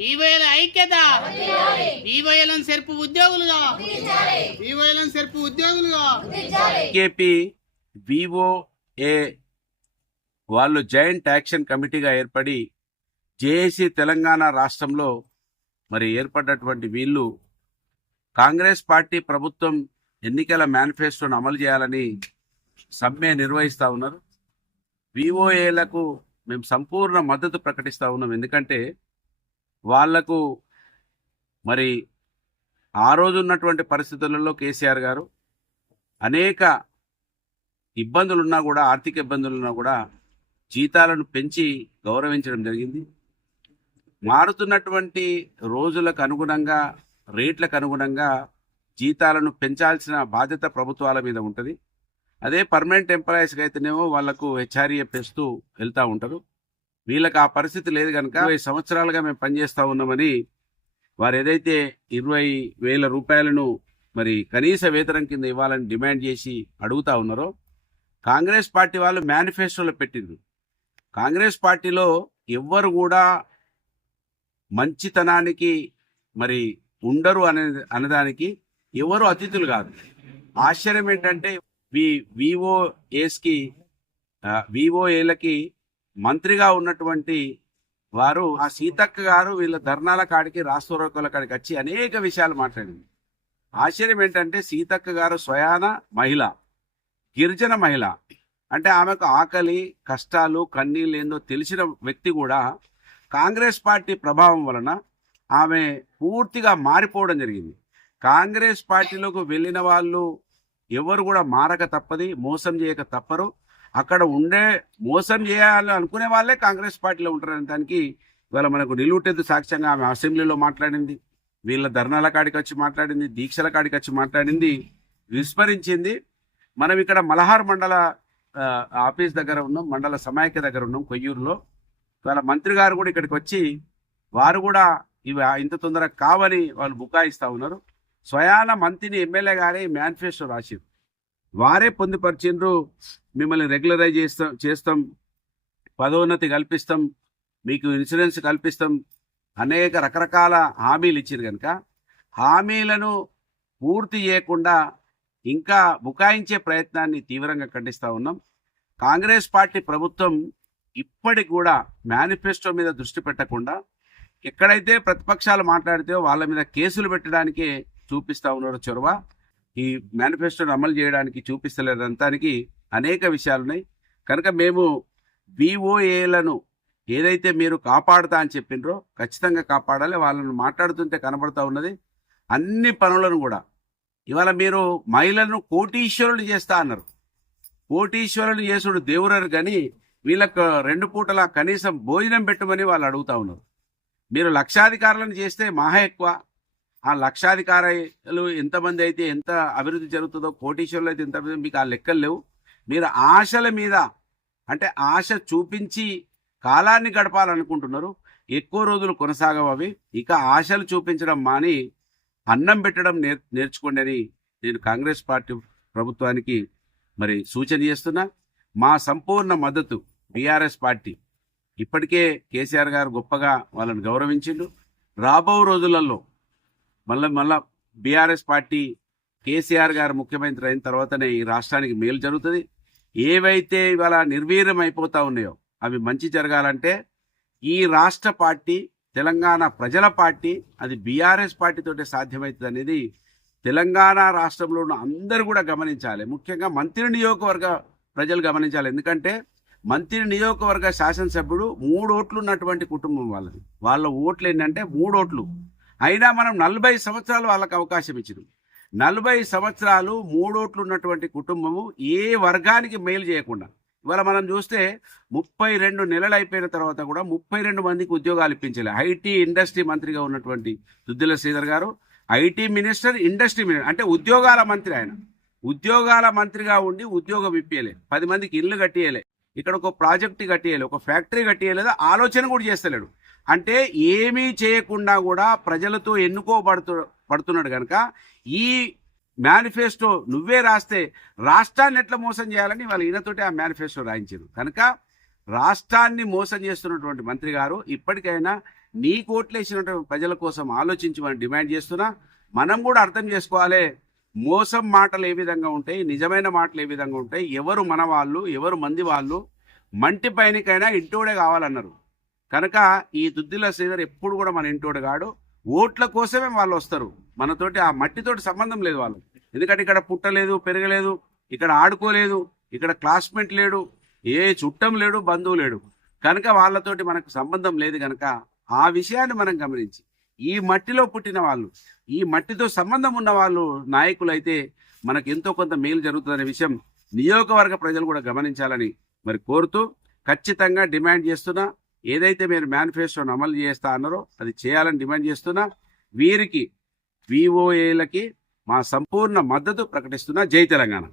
వివోల ఐక్యత, వివోలను సెర్పు ఉద్యోగులుగా, వివోలను సెర్పు ఉద్యోగులుగా. కేపీ వివోఏ వాళ్ళు జాయింట్ యాక్షన్ కమిటీగా ఏర్పడి జేఏసీ తెలంగాణ రాష్ట్రంలో మరి ఏర్పడ్డటువంటి వీళ్ళు కాంగ్రెస్ పార్టీ ప్రభుత్వం ఎన్నికల మేనిఫెస్టోను అమలు చేయాలని సమ్మె నిర్వహిస్తూ ఉన్నారు. వివోఏలకు మేము సంపూర్ణ మద్దతు ప్రకటిస్తూ ఉన్నాం. ఎందుకంటే వాళ్లకు మరి ఆ రోజు ఉన్నటువంటి పరిస్థితులలో కేసీఆర్ గారు అనేక ఇబ్బందులున్నా కూడా, ఆర్థిక ఇబ్బందులున్నా కూడా జీతాలను పెంచి గౌరవించడం జరిగింది. మారుతున్నటువంటి రోజులకు అనుగుణంగా, రేట్లకు అనుగుణంగా జీతాలను పెంచాల్సిన బాధ్యత ప్రభుత్వాల మీద ఉంటుంది. అదే పర్మనెంట్ ఎంప్లాయీస్కి అయితేనేమో వాళ్లకు హెచ్ఆర్ఏ పెంచుతూ వెళ్తూ ఉంటారు. వీళ్ళకి ఆ పరిస్థితి లేదు కనుక 20 సంవత్సరాలుగా మేము పనిచేస్తూ ఉన్నామని వారు ఏదైతే 20,000 రూపాయలను మరి కనీస వేతనం కింద ఇవ్వాలని డిమాండ్ చేసి అడుగుతా ఉన్నారో కాంగ్రెస్ పార్టీ వాళ్ళు మేనిఫెస్టోలో పెట్టిండ్రు. కాంగ్రెస్ పార్టీలో ఎవ్వరు కూడా మంచితనానికి మరి ఉండరు అనేదానికి ఎవరు అతిథులు కాదు. ఆశ్చర్యం ఏంటంటే వివోఏలకి మంత్రిగా ఉన్నటువంటి వారు ఆ సీతక్క గారు వీళ్ళ ధర్నాల కాడికి, రాష్ట్రోకోల కాడికి వచ్చి అనేక విషయాలు మాట్లాడింది. ఆశ్చర్యం ఏంటంటే సీతక్క గారు స్వయాన మహిళ, గిరిజన మహిళ. అంటే ఆమెకు ఆకలి, కష్టాలు, కన్నీళ్ళు ఏందో తెలిసిన వ్యక్తి కూడా కాంగ్రెస్ పార్టీ ప్రభావం వలన ఆమె పూర్తిగా మారిపోవడం జరిగింది. కాంగ్రెస్ పార్టీలోకి వెళ్ళిన వాళ్ళు ఎవరు కూడా మారక తప్పది, మోసం చేయక తప్పరు. అక్కడ ఉండే మోసం చేయాలని అనుకునే వాళ్ళే కాంగ్రెస్ పార్టీలో ఉంటారనే దానికి ఇవాళ మనకు నిలువుటెద్దు సాక్ష్యంగా ఆమె అసెంబ్లీలో మాట్లాడింది, వీళ్ళ ధర్నాల కాడికి వచ్చి మాట్లాడింది, దీక్షల కాడికి వచ్చి మాట్లాడింది, విస్మరించింది. మనం ఇక్కడ మలహార్ మండల ఆఫీస్ దగ్గర ఉన్నాం, మండల సమాఖ్య దగ్గర ఉన్నాం కొయ్యూరులో. ఇవాళ మంత్రి గారు కూడా ఇక్కడికి వచ్చి వారు కూడా ఇవి ఇంత తొందరగా కావని వాళ్ళు బుకాయిస్తూ ఉన్నారు. స్వయాన మంత్రిని ఎమ్మెల్యే గారే మేనిఫెస్టో రాసిరు, వారే పొందుపరిచిండ్రు. మిమ్మల్ని రెగ్యులరైజ్ చేస్తాం, పదోన్నతి కల్పిస్తాం, మీకు ఇన్సూరెన్స్ కల్పిస్తాం, అనేక రకరకాల హామీలు ఇచ్చారు. కనుక హామీలను పూర్తి చేయకుండా ఇంకా బుకాయించే ప్రయత్నాన్ని తీవ్రంగా ఖండిస్తూ ఉన్నాం. కాంగ్రెస్ పార్టీ ప్రభుత్వం ఇప్పటికి కూడా మేనిఫెస్టో మీద దృష్టి పెట్టకుండా ఎక్కడైతే ప్రతిపక్షాలు మాట్లాడితే వాళ్ళ మీద కేసులు పెట్టడానికే చూపిస్తూ ఉన్నారు చొరవ. ఈ మేనిఫెస్టోను అమలు చేయడానికి చూపిస్తలేదంతానికి అనేక విషయాలున్నాయి. కనుక మేము వివోఏలను ఏదైతే మీరు కాపాడుతా అని చెప్పిండ్రో ఖచ్చితంగా కాపాడాలి. వాళ్ళను మాట్లాడుతుంటే కనబడుతూ ఉన్నది అన్ని పనులను కూడా. ఇవాళ మీరు మహిళలను కోటీశ్వరులు చేస్తా అన్నారు. కోటీశ్వరులు చేసుడు దేవురరు కానీ వీళ్ళకు 2 పూటల కనీసం భోజనం పెట్టమని వాళ్ళు అడుగుతా ఉన్నారు. మీరు లక్షాధికారులను చేస్తే మహా ఎక్కువ. ఆ లక్షాధికారులు ఎంతమంది అయితే ఎంత అభివృద్ధి జరుగుతుందో, కోటీశ్వరులు అయితే ఎంత, మీకు ఆ లెక్కలు లేవు. మీరు ఆశల మీద అంటే ఆశ చూపించి కాలాన్ని గడపాలనుకుంటున్నారు. ఎక్కువ రోజులు కొనసాగవు అవి. ఇక ఆశలు చూపించడం మాని అన్నం పెట్టడం నేర్చుకోండి అని నేను కాంగ్రెస్ పార్టీ ప్రభుత్వానికి మరి సూచన చేస్తున్నా. మా సంపూర్ణ మద్దతు బీఆర్ఎస్ పార్టీ. ఇప్పటికే కేసీఆర్ గారు గొప్పగా వాళ్ళని గౌరవించిండు. రాబో రోజులలో మళ్ళా బీఆర్ఎస్ పార్టీ కేసీఆర్ గారు ముఖ్యమంత్రి అయిన తర్వాతనే ఈ రాష్ట్రానికి మేలు జరుగుతుంది. ఏవైతే ఇవాళ నిర్వీర్యం అయిపోతా ఉన్నాయో అవి మంచి జరగాలంటే ఈ రాష్ట్ర పార్టీ, తెలంగాణ ప్రజల పార్టీ, అది బీఆర్ఎస్ పార్టీతోటే సాధ్యమవుతుంది అనేది తెలంగాణ రాష్ట్రంలో ఉన్న అందరూ కూడా గమనించాలి. ముఖ్యంగా మంత్రి నియోజకవర్గ ప్రజలు గమనించాలి. ఎందుకంటే మంత్రి నియోజకవర్గ శాసనసభ్యుడు 3 ఓట్లు ఉన్నటువంటి కుటుంబం వాళ్ళది. వాళ్ళ ఓట్లు ఏంటంటే 3 ఓట్లు. అయినా మనం 40 సంవత్సరాలు వాళ్ళకి అవకాశం ఇచ్చినాం. 40 సంవత్సరాలు 3 ఓట్లు ఉన్నటువంటి కుటుంబము ఏ వర్గానికి మేలు చేయకుండా ఇవాళ మనం చూస్తే 32 నెలలు అయిపోయిన తర్వాత కూడా 32 మందికి ఉద్యోగాలు ఇప్పించలే. ఐటీ ఇండస్ట్రీ మంత్రిగా ఉన్నటువంటి దుద్దిల శ్రీధర్ గారు ఐటీ మినిస్టర్, ఇండస్ట్రీ మినిస్టర్, అంటే ఉద్యోగాల మంత్రి. ఆయన ఉద్యోగాల మంత్రిగా ఉండి ఉద్యోగం ఇప్పియలే, 10 మందికి ఇల్లు కట్టియలే, ఇక్కడ ఒక ప్రాజెక్టు కట్టియలే, ఒక ఫ్యాక్టరీ కట్టియలేదు, ఆలోచన కూడా చేస్తలేడు. అంటే ఏమీ చేయకుండా కూడా ప్రజలతో ఎన్నుకోబడుతున్నాడు కనుక ఈ మేనిఫెస్టో నువ్వే రాస్తే రాష్ట్రాన్ని ఎట్లా మోసం చేయాలని వాళ్ళు ఈయనతోటి ఆ మేనిఫెస్టో రాయించారు. కనుక రాష్ట్రాన్ని మోసం చేస్తున్నటువంటి మంత్రి గారు ఇప్పటికైనా నీ కోట్లేసినటువంటి ప్రజల కోసం ఆలోచించమని డిమాండ్ చేస్తున్నా. మనం కూడా అర్థం చేసుకోవాలి, మోసం మాటలు ఏ విధంగా ఉంటాయి, నిజమైన మాటలు ఏ విధంగా ఉంటాయి, ఎవరు మన వాళ్ళు, ఎవరు మంది వాళ్ళు, మంటి పైనకైనా ఇంటోడే కావాలన్నారు. కనుక ఈ దుద్దిల శ్రీధర్ ఎప్పుడు కూడా మన ఇంటోడు కాడు. ఓట్ల కోసమే వాళ్ళు వస్తారు, మనతోటి ఆ మట్టితోటి సంబంధం లేదు వాళ్ళు. ఎందుకంటే ఇక్కడ పుట్టలేదు, పెరగలేదు, ఇక్కడ ఆడుకోలేదు, ఇక్కడ క్లాస్మేట్ లేడు, ఏ చుట్టం లేడు, బంధువు లేడు. కనుక వాళ్ళతోటి మనకు సంబంధం లేదు. కనుక ఆ విషయాన్ని మనం గమనించి ఈ మట్టిలో పుట్టిన వాళ్ళు, ఈ మట్టితో సంబంధం ఉన్న వాళ్ళు నాయకులు అయితే మనకు ఎంతో కొంత మేలు జరుగుతుందనే విషయం నియోజకవర్గ ప్రజలు కూడా గమనించాలని మరి కోరుతూ ఖచ్చితంగా డిమాండ్ చేస్తున్నా. ఏదైతే మీరు మేనిఫెస్టోను అమలు చేస్తా అన్నారో అది చేయాలని డిమాండ్ చేస్తున్నా. వీరికి VOAలకి మా సంపూర్ణ మద్దతు ప్రకటిస్తున్నా. జై తెలంగాణ.